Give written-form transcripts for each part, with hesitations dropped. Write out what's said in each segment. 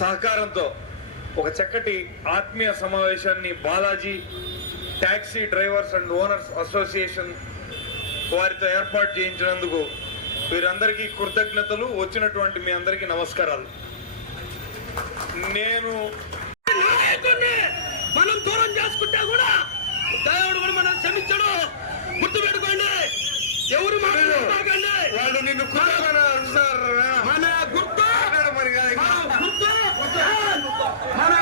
సహకారంతో ఒక చక్కటి ఆత్మీయ సమావేశాన్ని Balaji taxi drivers and owners association వారితో ఏర్పాటు చేయించినందుకు వీరందరికీ కృతజ్ఞతలు. వచ్చినటువంటి మీ అందరికీ నమస్కారాలు. నేను మనం దూరం చేసుకుంటే కూడా దేవుడు కూడా మనం క్షమించడు. గుర్తు పెట్టుకోండి. ఎవరు మాట్లాడకండి. వాళ్ళు నిన్ను మన గుర్తు మన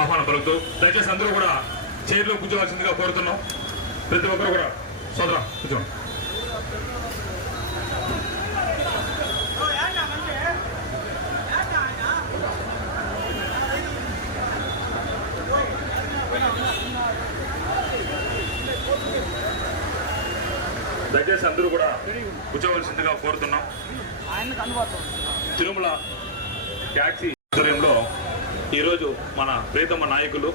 ఆహ్వానం పలుకుతూ దయచేసి అందరూ కూడా చైర్లో కూర్చోవలసిందిగా కోరుతున్నాం. ప్రతి ఒక్కరు కూడా సోదరా కూర్చోండి. దయచేసి అందరూ కూడా కూర్చోవలసిందిగా కోరుతున్నాం. తిరుమల ట్యాక్సీ ఆధ్వర్యంలో ఈరోజు మన ప్రియతమ నాయకులు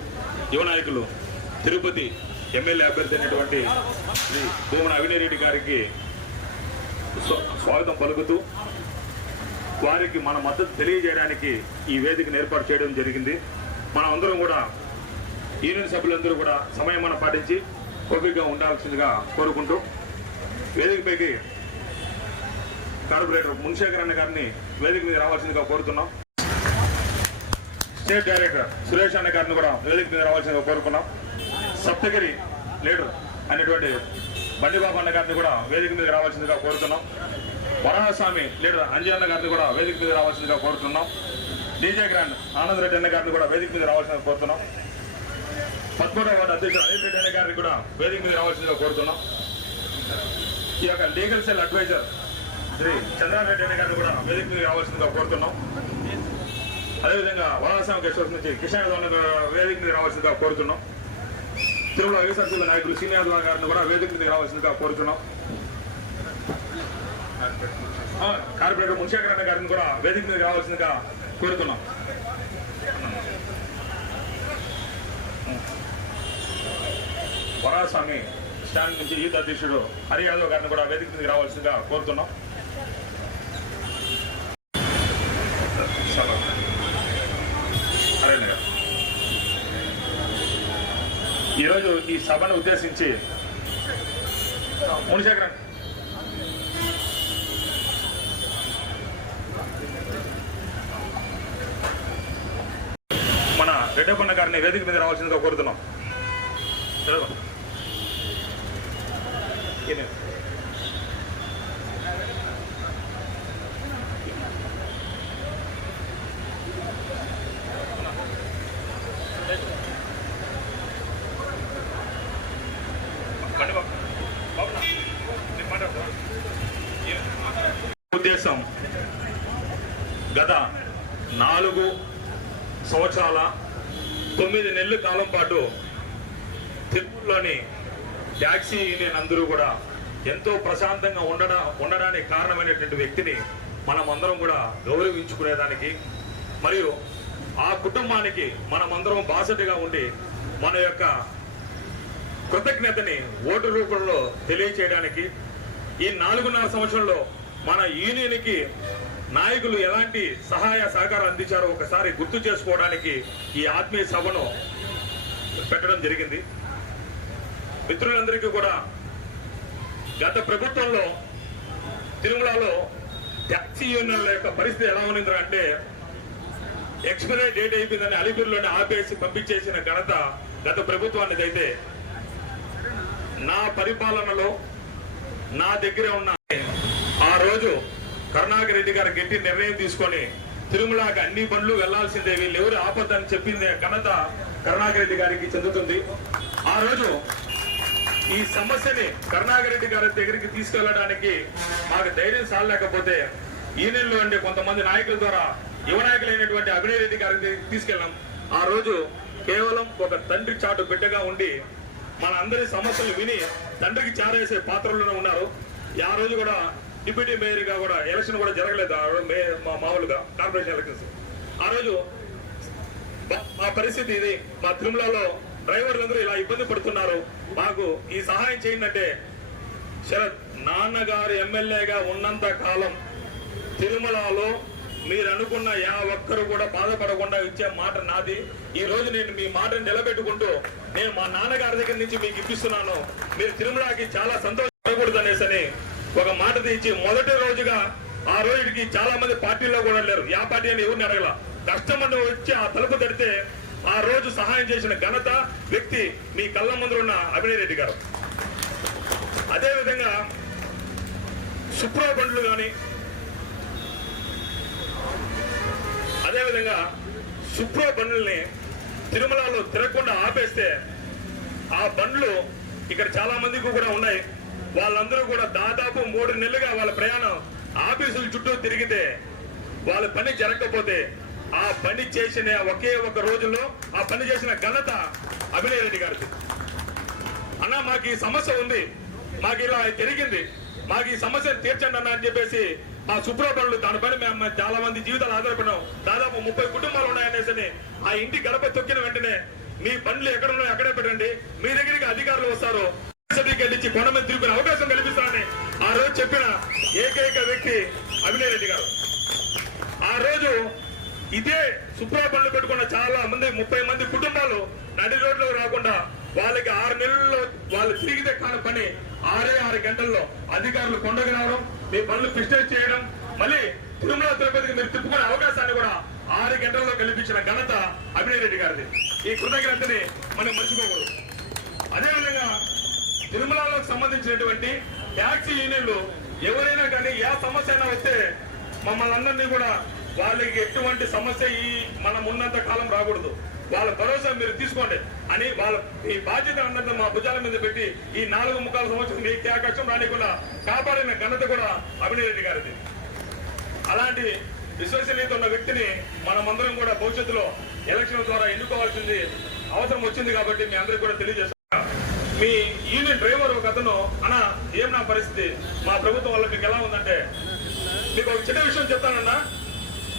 యువ నాయకులు తిరుపతి ఎమ్మెల్యే అభ్యర్థి అయినటువంటి శ్రీ భూమన అవినారెడ్డి గారికి స్వాగతం పలుకుతూ వారికి మన మద్దతు తెలియజేయడానికి ఈ వేదికను ఏర్పాటు చేయడం జరిగింది. మనం అందరం కూడా యూనియన్ సభ్యులందరూ కూడా సమయం పాటించి ఓపికగా ఉండాల్సిందిగా కోరుకుంటూ వేదికపైకి కార్పొరేటర్ మున్శేఖర్ అన్న గారిని వేదిక మీద రావాల్సిందిగా కోరుతున్నాం. స్టేట్ డైరెక్టర్ సురేష్ అన్న గారిని కూడా వేదిక మీద రావాల్సిందిగా కోరుకున్నాం. సప్తగిరి లీడర్ అనేటువంటి బండిబాబు అన్న గారిని కూడా వేదిక మీద రావాల్సిందిగా కోరుతున్నాం. వరాహస్వామి లీడర్ అంజన్న గారిని కూడా వేదిక మీద రావాల్సిందిగా కోరుతున్నాం. డీజే గ్రాండ్ ఆనంద్ రెడ్డి అన్న గారిని కూడా వేదిక మీద రావాల్సిందిగా కోరుతున్నాం. 13వ వార్డు అధ్యక్షుడు అనిల్ రెడ్డి అన్న గారిని కూడా వేదిక మీద రావాల్సిందిగా కోరుతున్నాం. ఈ యొక్క legal cell adviser Shri Chandra Reddy అన్న గారిని కూడా వేదిక మీద రావాల్సిందిగా కోరుతున్నాం. అదేవిధంగా వరాహస్వామి గెస్ట్ హౌస్ నుంచి కిషన్ యాదవ్ వేదిక మీద రావాల్సిందిగా కోరుతున్నాం. తిరుమల వైఎస్ఆర్సీపీ నాయకులు సీనియర్ యాదవ్ గారిని కూడా వేదిక మీద రావాల్సిందిగా కోరుతున్నాం. కార్పొరేటర్ మున్శేఖర్ అన్న గారిని కూడా వేదిక మీద రావాల్సిందిగా కోరుతున్నాం. వరాహస్వామి స్టాండ్ నుంచి యూత్ అధ్యక్షుడు హరి యాదవ్ గారిని కూడా వేదిక మీద రావాల్సిందిగా కోరుతున్నాం. ఈరోజు ఈ సభను ఉద్దేశించి మునిశేఖరన్ మన రెడ్డప్పన్న గారిని వేదిక మీద రావాల్సిందిగా కోరుతున్నాం. ఉద్దేశం గత 4 సంవత్సరాల 9 నెలల కాలం పాటు తిరుపతిలోని ట్యాక్సీ యూనియన్ అందరూ కూడా ఎంతో ప్రశాంతంగా ఉండడానికి కారణమైనటువంటి వ్యక్తిని మనం అందరం కూడా గౌరవించుకునేదానికి మరియు ఆ కుటుంబానికి మనమందరం బాసటగా ఉండి మన యొక్క కృతజ్ఞతని ఓటు రూపంలో తెలియచేయడానికి ఈ 4.5 సంవత్సరంలో మన యూనియన్కి నాయకులు ఎలాంటి సహాయ సహకారం అందించారో ఒకసారి గుర్తు చేసుకోవడానికి ఈ ఆత్మీయ సభను పెట్టడం జరిగింది. మిత్రులందరికీ కూడా గత ప్రభుత్వంలో తిరుమలలో ట్యాక్సీ యూనియన్ల యొక్క పరిస్థితి ఎలా ఉన్నది అంటే ఎక్స్పైరీ డేట్ అయిపోయిందని అలిపిరిలోనే ఆపేసి పంపించేసిన ఘనత గత ప్రభుత్వానికి అయితే నా పరిపాలనలో నా దగ్గర ఉన్న ఆ రోజు కరుణాకర్ రెడ్డి గారు గట్టి నిర్ణయం తీసుకొని తిరుమలకి అన్ని బండ్లు వెళ్లాల్సిందే, వీళ్ళు ఎవరు ఆపద్దని చెప్పింది ఘనత కరుణాకర్ రెడ్డి గారికి చెందుతుంది. ఆ రోజు ఈ సమస్యని కరుణాకర్ రెడ్డి గారి దగ్గరికి తీసుకెళ్లడానికి మాకు ధైర్యం సాలలేకపోతే ఈయనలో ఉండే కొంతమంది నాయకుల ద్వారా యువ నాయకులైనటువంటి అభినయ్ రెడ్డి గారికి తీసుకెళ్ళాం. ఆ రోజు కేవలం ఒక తండ్రి చాటు బిడ్డగా ఉండి మన అందరి సమస్యలు విని తండ్రికి చారేసే పాత్రలోనే ఉన్నారు. ఆ రోజు కూడా డిప్యూటీ మేయర్ గా కూడా ఎలక్షన్ కూడా జరగలేదు. మామూలుగా కార్పొరేషన్ ఎలక్షన్స్ ఆ రోజు మా పరిస్థితి ఇది. మా తిరుమలలో డ్రైవర్లందరూ ఇలా ఇబ్బంది పడుతున్నారు, మాకు ఈ సహాయం చేయండి అంటే, శరత్ నాన్నగారు ఎమ్మెల్యేగా ఉన్నంత కాలం తిరుమలలో మీరు అనుకున్న ఒక్కరు కూడా బాధపడకుండా ఇచ్చే మాట నాది. ఈ రోజు నేను మీ మాటను నిలబెట్టుకుంటూ నేను మా నాన్నగారి దగ్గర నుంచి మీకు ఇప్పిస్తున్నాను, మీరు తిరుమలకి చాలా సంతోషపడకూడదు అనేసి ఒక మాట తీసి మొదటి రోజుగా ఆ రోజుకి చాలా మంది పార్టీలో కూడా లేరు. యా పార్టీ అని ఎవరిని అడగల, కష్టమంది వచ్చి ఆ తలుపు తడితే ఆ రోజు సహాయం చేసిన ఘనత వ్యక్తి మీ కళ్ళ ముందు ఉన్న అభినయ్ రెడ్డి గారు. అదేవిధంగా సుప్రో బండ్లు కానీ అదేవిధంగా సుప్రో బండ్లని తిరుమలలో తిరగకుండా ఆపేస్తే ఆ బండ్లు ఇక్కడ చాలా మందికి కూడా ఉన్నాయి. వాళ్ళందరూ కూడా దాదాపు 3 నెలలుగా వాళ్ళ ప్రయాణం ఆఫీసుల చుట్టూ తిరిగితే వాళ్ళ పని జరగకపోతే ఆ పని చేసిన ఒకే ఒక రోజుల్లో ఆ పని చేసిన ఘనత అభినయ్ రెడ్డి గారిది. అన్న మాకు ఈ సమస్య ఉంది, మాకు ఇలా జరిగింది, మాకు ఈ సమస్య తీర్చండి అన్న అని చెప్పేసి ఆ సుప్రో బండ్లు దానిపైన మేము చాలా మంది జీవితాలు ఆధారపడినాం. దాదాపు 30 కుటుంబాలు ఉన్నాయనేసి ఆ ఇంటి గడప తొక్కిన వెంటనే మీ బండ్లు ఎక్కడ ఉన్నాయో అక్కడే పెట్టండి, మీ దగ్గరికి అధికారులు వస్తారు, సర్టిఫికేట్ ఇచ్చి కొండ మీద తిరుగుకునే అవకాశం కల్పిస్తానని ఆ రోజు చెప్పిన ఏకైక వ్యక్తి అభినయ్ రెడ్డి గారు. ఆ రోజు ఇదే సుప్రో బండ్లు పెట్టుకున్న చాలా మంది 30 మంది కుటుంబాలు నడి రోడ్లో రాకుండా వాళ్ళకి 6 నెలల్లో వాళ్ళు తిరిగితే కాని పని 6 గంటల్లో అధికారులు కొండకు రావడం, మీ బండ్లు ఫిస్టేజ్ చేయడం, మళ్ళీ తిరుమల తిరుపతికి మీరు తిప్పుకునే అవకాశాన్ని కూడా 6 గంటల్లో కల్పించిన ఘనత అభినయ్ రెడ్డి గారిది. ఈ కృతజ్ఞతని మనం మర్చిపోకూడదు. అదేవిధంగా తిరుమలలో సంబంధించినటువంటి ట్యాక్సీ యూనియన్లు ఎవరైనా కానీ ఏ సమస్య అయినా వస్తే మమ్మల్ని అందరినీ కూడా వాళ్ళకి ఎటువంటి సమస్య మనం ఉన్నంత కాలం రాకూడదు, వాళ్ళ భరోసా మీరు తీసుకోండి అని వాళ్ళ ఈ బాధ్యత అందరినీ మా భుజాల మీద పెట్టి ఈ 4.25 సంవత్సరం ఏ కష్టం రానికుండా కాపాడిన ఘనత కూడా అభినయ్ రెడ్డి గారిది. అలాంటి విశ్వసనీయత ఉన్న వ్యక్తిని మనమందరం కూడా భవిష్యత్తులో ఎలక్షన్ ద్వారా ఎన్నుకోవాల్సింది అవసరం వచ్చింది. కాబట్టి మీ అందరికీ కూడా తెలియజేస్తాను. మీ యూనియన్ డ్రైవర్ ఒక అతను అన్న ఏం నా పరిస్థితి మా ప్రభుత్వం వల్ల మీకు ఎలా ఉందంటే, మీకు ఒక చిన్న విషయం చెప్తానన్నా,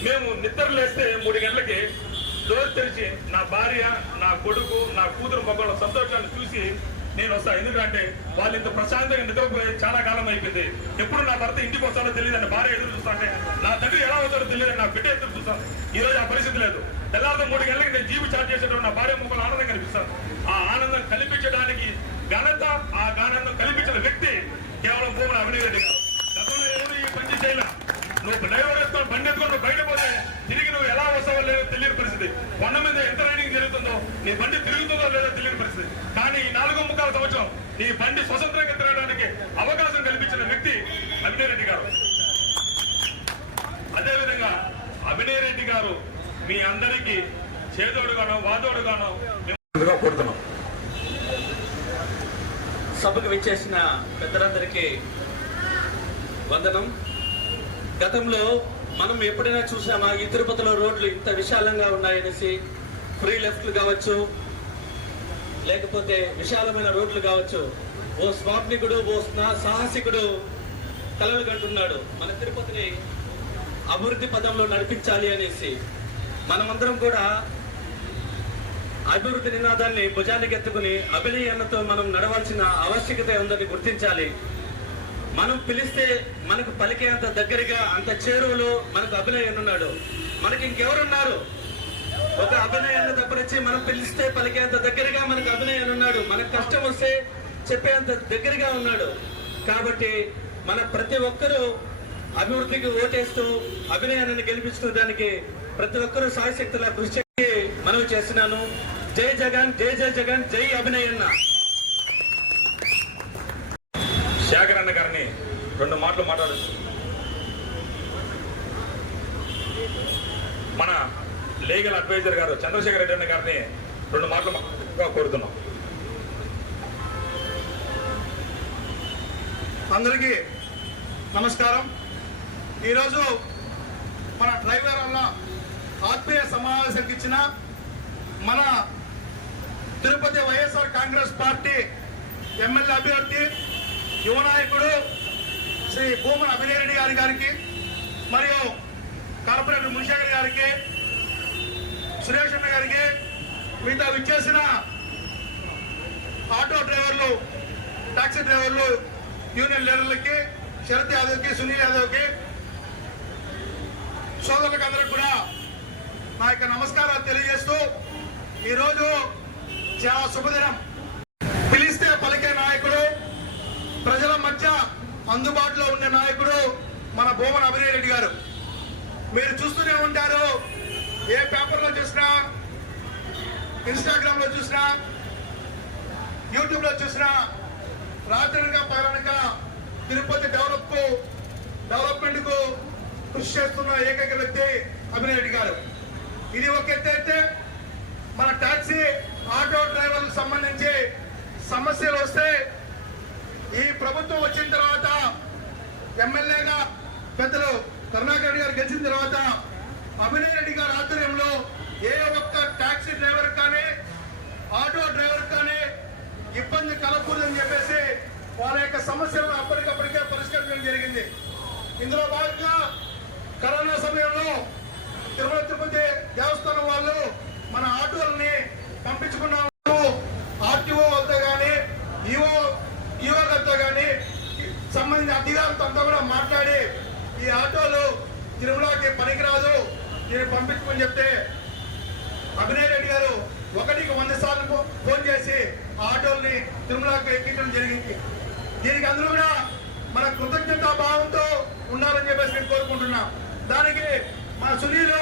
మేము నిద్ర లేస్తే 3 గంటలకి డోర్ తెరిచి నా భార్య, నా కొడుకు, నా కూతురు మొక్కల సంతోషాన్ని చూసి నేను వస్తాను. ఎందుకంటే వాళ్ళు ఇంత ప్రశాంతంగా నిద్రపోయి చాలా కాలం అయిపోయింది. ఎప్పుడు నా భర్త ఇంటికి వస్తాడో తెలియదు, నా భార్య ఎదురు చూస్తాంటే, నా తండ్రి ఎలా వస్తాడో తెలియదు, నా బిడ్డ ఎదురు చూస్తాను. ఈ రోజు ఆ పరిస్థితి లేదు. తెల్లారితో 3 గంటలకి నేను జీవి చార్జ్ చేసేటప్పుడు నా భార్య మొక్కలు ఆనందం కనిపిస్తాను. ఆ ఆనందం కల్పించడానికి ఘనత, ఆ ఆనందం కల్పించిన వ్యక్తి కేవలం భూముల అభినయ్ రెడ్డి గారు. గతంలో ఎవరు ఈ పని చేయాల, నువ్వు డ్రైవర్ వేసుకొని బండి ఎత్తుకొని నువ్వు బయట పోతే తిరిగి నువ్వు ఎలా వస్తావో లేదో తెలియని పరిస్థితి, కొండ మీద ఎంత రైడింగ్ జరుగుతుందో నీ బండి తిరుగుతుందో లేదో తెలియని పరిస్థితి. కానీ ఈ 4.25 సంవత్సరం నీ బండి స్వతంత్రంగా తిరగడానికి అవకాశం కల్పించిన వ్యక్తి అభినయ్ రెడ్డి గారు. అదేవిధంగా అభినయ్ రెడ్డి గారు మీ అందరికీ చేదోడుగానో వాదోడుగానో కోరుతున్నాం. సభకు విచ్చేసిన పెద్దలందరికీ వందనం. గతంలో మనం ఎప్పుడైనా చూసామా ఈ తిరుపతిలో రోడ్లు ఇంత విశాలంగా ఉన్నాయనేసి? ఫ్రీ లెఫ్ట్లు కావచ్చు, లేకపోతే విశాలమైన రోడ్లు కావచ్చు, ఓ స్వాప్నికుడు, ఓ సాహసికుడు కలలు కంటున్నాడు మన తిరుపతిని అభివృద్ధి పదంలో నడిపించాలి అనేసి. మనమందరం కూడా అభివృద్ధి నినాదాన్ని భుజానికి ఎత్తుకుని అభినయ్ అన్నతో మనం నడవాల్సిన ఆవశ్యకత ఉందని గుర్తించాలి. మనం పిలిస్తే మనకు పలికే అంత దగ్గరగా, అంత చేరువలో మనకు అభినయ్ అన్నాడు. మనకి ఇంకెవరున్నారు? ఒక అభినయ్ అన్న తప్పనిచ్చి మనం పిలిస్తే పలికే అంత దగ్గరగా మనకు అభినయ్ ఉన్నాడు. మనకు కష్టం వస్తే చెప్పే అంత దగ్గరగా ఉన్నాడు. కాబట్టి మన ప్రతి ఒక్కరూ అభివృద్ధికి ఓటేస్తూ అభినయాన్ని గెలిపించుకోవడానికి ప్రతి ఒక్కరూ సాయశక్తుల కృషి చేసి మనవి చేస్తున్నాను. జై జగన్, జై జై జగన్, జై అభినయన్న. శేఖర్ అన్న గారిని 2 మాటలు మాట్లాడుతూ మన లీగల్ అడ్వైజర్ గారు చంద్రశేఖర్ రెడ్డి అన్న గారిని 2 మాటలు కోరుతున్నాం. అందరికీ నమస్కారం. ఈరోజు మన డ్రైవర్ వల్ల ఆత్మీయ సమావేశానికి ఇచ్చిన మన తిరుపతి వైఎస్ఆర్ కాంగ్రెస్ పార్టీ ఎమ్మెల్యే అభ్యర్థి యువ నాయకుడు శ్రీ భూమన అభినయరెడ్డి గారికి మరియు కార్పొరేటర్ మునిశేఖర్ గారికి, సురేష్ అన్న గారికి, మిగతా విచ్చేసిన ఆటో డ్రైవర్లు, టాక్సీ డ్రైవర్లు, యూనియన్ లీడర్లకి, శరత్ యాదవ్కి, సునీల్ యాదవ్కి, సోదరులకు అందరికి కూడా నా యొక్క నమస్కారాలు తెలియజేస్తూ, ఈరోజు చాలా శుభదినం. పిలిస్తే పలికే నాయకుడు, ప్రజల మధ్య అందుబాటులో ఉండే నాయకుడు మన భూమన అభినయరెడ్డి గారు. మీరు చూస్తూనే ఉంటారు, ఏ పేపర్లో చూసినా, ఇన్స్టాగ్రామ్ లో చూసినా, యూట్యూబ్ లో చూసినా, రాత్రిగా పగలనగా తిరుపతి డెవలప్మెంట్ కు కృషి చేస్తున్న ఏకైక వ్యక్తి అభినయరెడ్డి గారు. ఇది ఒక ఎత్తు అయితే, మన టాక్సీ ఆటో డ్రైవర్లకు సంబంధించి సమస్యలు వస్తే ఈ ప్రభుత్వం వచ్చిన తర్వాత ఎమ్మెల్యేగా పెద్దలు కరుణాకర్ రెడ్డి గారు గెలిచిన తర్వాత అభినయరెడ్డి గారి ఆధ్వర్యంలో ఏ ఒక్క టాక్సీ డ్రైవర్ కానీ ఆటో డ్రైవర్ కానీ ఇబ్బంది కలగకూడదని చెప్పేసి వాళ్ళ యొక్క సమస్యలను అప్పటికప్పటికే పరిష్కరించడం జరిగింది. ఇందులో భాగంగా కరోనా సమయంలో తిరుపతి దేవస్థానం వాళ్ళు మన ఆటోలని పంపించుకున్నాము. ఆర్టీఓ వద్ద కానీ ఈఓ గారితో కానీ సంబంధించిన అధికారులతో అంతా కూడా మాట్లాడి ఈ ఆటోలు తిరుమలకి పనికిరాదు, దీన్ని పంపించమని చెప్తే అభినయరెడ్డి గారు 1కి 100 సార్లు ఫోన్ చేసి ఆటోల్ని తిరుమలకు ఎక్కించడం జరిగింది. దీనికి అందరూ కూడా మన కృతజ్ఞతా భావంతో ఉండాలని చెప్పేసి నేను కోరుకుంటున్నాం. దానికి మన సునీలు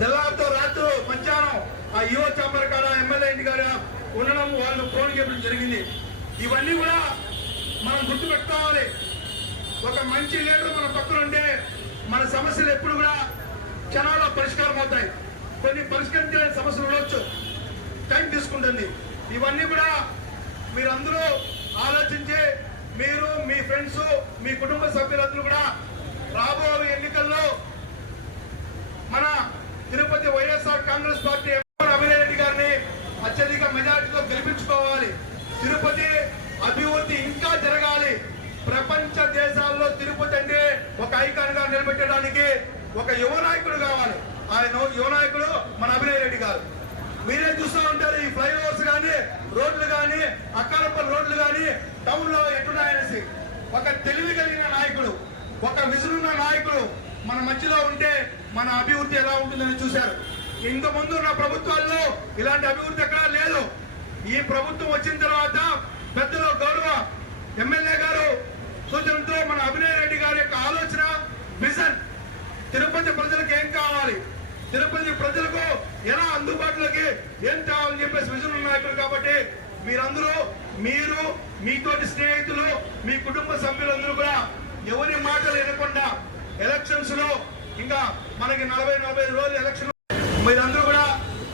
తెల్లారితో రాత్రి మధ్యాహ్నం ఆ ఈఓ చాంబర్ కాడ ఎమ్మెల్యే ఇంటి కాడ ఉండడం, వాళ్ళు ఫోన్ చేయడం జరిగింది. ఇవన్నీ కూడా మనం గుర్తుపెట్టుకోవాలి. ఒక మంచి లీడర్ మన పక్కన ఉంటే మన సమస్యలు ఎప్పుడు కూడా క్షణాల్లో పరిష్కారం అవుతాయి. కొన్ని పరిష్కరించే సమస్యలు ఉండొచ్చు, టైం తీసుకుంటుంది. ఇవన్నీ కూడా మీరందరూ ఆలోచించి, మీరు, మీ ఫ్రెండ్స్, మీ కుటుంబ సభ్యులందరూ కూడా రాబోయే ఎన్నికల్లో మన తిరుపతి వైఎస్ఆర్ కాంగ్రెస్ పార్టీ అభినయరెడ్డి గారిని అత్యధిక మెజారిటీతో గెలిపించుకోవాలి. తిరుపతి అభివృద్ధి ఇంకా జరగాలి. ప్రపంచ దేశాల్లో తిరుపతి అంటే ఒక ఐకాన్ గా నిలబెట్టడానికి ఒక యువ నాయకుడు కావాలి. ఆయన యువ నాయకుడు మన అభినయరెడ్డి గారు. మీరే చూస్తూ ఉంటారు, ఈ ఫ్లైఓవర్స్ కానీ, రోడ్లు కానీ, అక్కాలపల్లి రోడ్లు కానీ టౌన్ లో ఎట్టున్నాయనేసి. ఒక తెలివి కలిగిన నాయకుడు, ఒక విజన్ ఉన్న నాయకుడు మన మధ్యలో ఉంటే మన అభివృద్ధి ఎలా ఉంటుందని చూశారు. ఇంత ముందు ఉన్న ప్రభుత్వాల్లో ఇలాంటి అభివృద్ధి ఎక్కడా లేదు. ఈ ప్రభుత్వం వచ్చిన తర్వాత పెద్దలు గౌరవ ఎమ్మెల్యే గారు సూచనతో మన అభినయరెడ్డి గారి యొక్క ఆలోచన, విజన్, తిరుపతి ప్రజలకు ఏం కావాలి, తిరుపతి ప్రజలకు ఎలా అందుబాటులోకి ఏం కావాలని చెప్పేసి విజన్ ఉన్న నాయకులు. కాబట్టి మీరందరూ, మీరు, మీతోటి స్నేహితులు, మీ కుటుంబ సభ్యులందరూ కూడా ఎవరి మాటలు వినకుండా ఎలక్షన్స్ లో ఇంకా మనకి 40-45 రోజులు ఎలక్షన్, మీరందరూ కూడా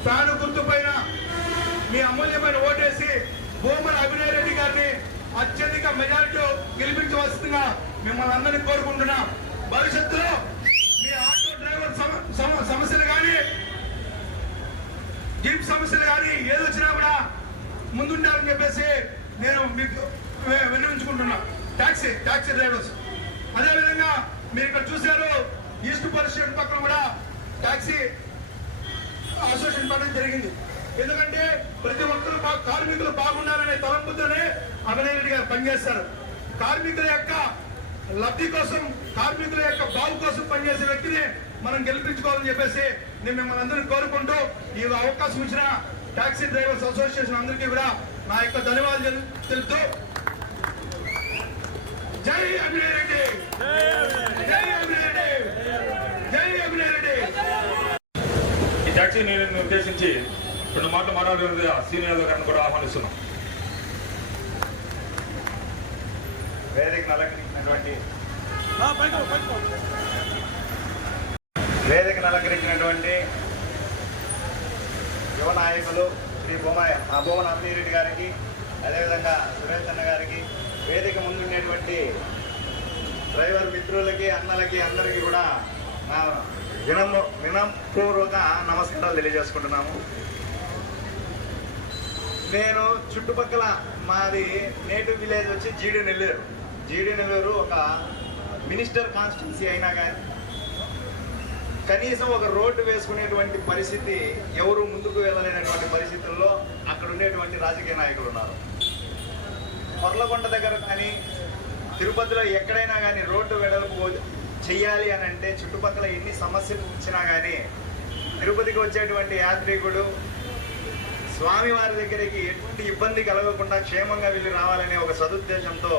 ఫ్యాన్ గుర్తు పైన మీ అమూల్యమైన ఓటేసి భూమన అభినయరెడ్డి గారిని అత్యధిక మెజారిటీ గెలిపించవలసిందిగా మిమ్మల్ని అందరినీ కోరుకుంటున్నా. భవిష్యత్తులో మీ ఆటో డ్రైవర్ సమస్యలు కానీ, జీప్ సమస్యలు కానీ ఏది వచ్చినా కూడా ముందుండాలని చెప్పేసి నేను మీకు విన్నవించుకుంటున్నా. టాక్సీ డ్రైవర్స్ అదేవిధంగా మీరు ఇక్కడ చూశారు, ఈస్ట్ పరిషత్ పక్కన కూడా టాక్సీ అసోసియేషన్ పడడం జరిగింది. ఎందుకంటే ప్రతి ఒక్కరు కార్మికులు బాగుండాలనే తలంపుతోనే అభినయరెడ్డి గారు పనిచేస్తారు. కార్మికుల యొక్క లబ్ధి కోసం, కార్మికుల యొక్క బాగు కోసం పనిచేసే వ్యక్తిని మనం గెలిపించుకోవాలని చెప్పేసి నేను మిమ్మల్ని అందరినీ కోరుకుంటూ, ఈ అవకాశం ఇచ్చిన టాక్సీ డ్రైవర్స్ అసోసియేషన్ అందరికీ కూడా నా యొక్క ధన్యవాదాలు తెలుపుతూ జై అభినయ్ రెడ్డి, జై అభినయ్ రెడ్డి, జై అభినయ్ రెడ్డి. ఈ ట్యాక్సీ నేను ఉద్దేశించి 2 మాటలు మాట్లాడేందుకు సీనియర్ యాదవ్ గారిని కూడా ఆహ్వానిస్తున్నాం. వేదికను అలంకరించినటువంటి యువ నాయకులు శ్రీ భూమన అభినయ్ రెడ్డి గారికి, అదేవిధంగా సురేష్ అన్న గారికి, వేదిక ముందుండేటువంటి డ్రైవర్ మిత్రులకి, అన్నలకి, అందరికీ కూడా నా వినపూర్వక నమస్కారాలు తెలియజేసుకుంటున్నాము. నేను చుట్టుపక్కల మాది నేటివ్ విలేజ్ వచ్చి జీడి నెల్లూరు ఒక మినిస్టర్ కాన్స్టిట్యున్సీ అయినా కానీ కనీసం ఒక రోడ్డు వేసుకునేటువంటి పరిస్థితి ఎవరు ముందుకు వెళ్ళలేనటువంటి పరిస్థితుల్లో అక్కడ ఉండేటువంటి రాజకీయ నాయకులు ఉన్నారు. కొర్లకొండ దగ్గర కానీ తిరుపతిలో ఎక్కడైనా కానీ రోడ్డు వెడల్పు చెయ్యాలి అని అంటే చుట్టుపక్కల ఎన్ని సమస్యలు వచ్చినా కానీ తిరుపతికి వచ్చేటువంటి యాత్రికుడు స్వామివారి దగ్గరికి ఎటువంటి ఇబ్బంది కలగకుండా క్షేమంగా వెళ్ళి రావాలనే ఒక సదుద్దేశంతో